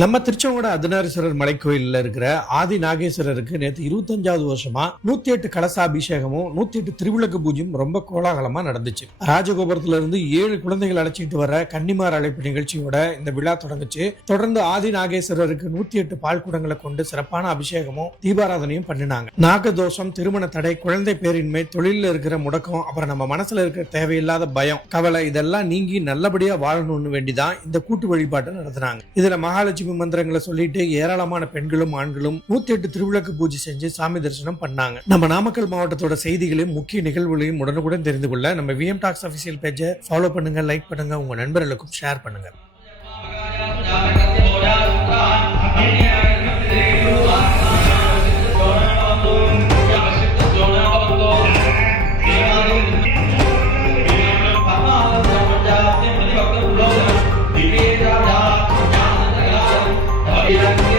நம்ம திருச்செங்கோடு அர்த்தநாரீஸ்வரர் மலைக்கோயில்ல இருக்கிற ஆதி நாகேஸ்வரருக்கு நேற்று 25வது வருஷமா 108 கலசாபிஷேகமும் 108 திருவிளக்கு பூஜையும் ரொம்ப கோலாகலமா நடந்துச்சு. ராஜகோபுரத்துல இருந்து 7 குழந்தைகள் அழைச்சிட்டு வர கன்னிமார் அழைப்பு நிகழ்ச்சியோட இந்த விழா தொடங்குச்சு. தொடர்ந்து ஆதி நாகேஸ்வரருக்கு 108 பால் குடங்களை கொண்டு சிறப்பான அபிஷேகமும் தீபாராதனையும் பண்ணினாங்க. நாகதோஷம், திருமண தடை, குழந்தை பேரின்மை, தொழில இருக்கிற முடக்கம், அப்புறம் நம்ம மனசுல இருக்கிற தேவையில்லாத பயம், கவலை இதெல்லாம் நீங்கி நல்லபடியா வாழணும்னு வேண்டிதான் இந்த கூட்டு வழிபாட்டை நடத்தினாங்க. இதுல மகாலட்சுமி மந்திரங்களை சொல்லிட்டு ஏராளமான பெண்களும் ஆண்களும் 108 திருவிளக்கு பூஜை செஞ்சு சாமி தரிசனம் பண்ணாங்க. நம்ம நாமக்கல் மாவட்டத்தோட செய்திகளையும் முக்கிய நிகழ்வுகளையும் உடனுக்குடன் தெரிந்து கொள்ள நம்ம விஎம் டாக்ஸ் அபிஷியல் பேஜை ஃபாலோ பண்ணுங்க, லைக் பண்ணுங்க, உங்க நண்பர்களுக்கும் ஷேர் பண்ணுங்க. Yeah.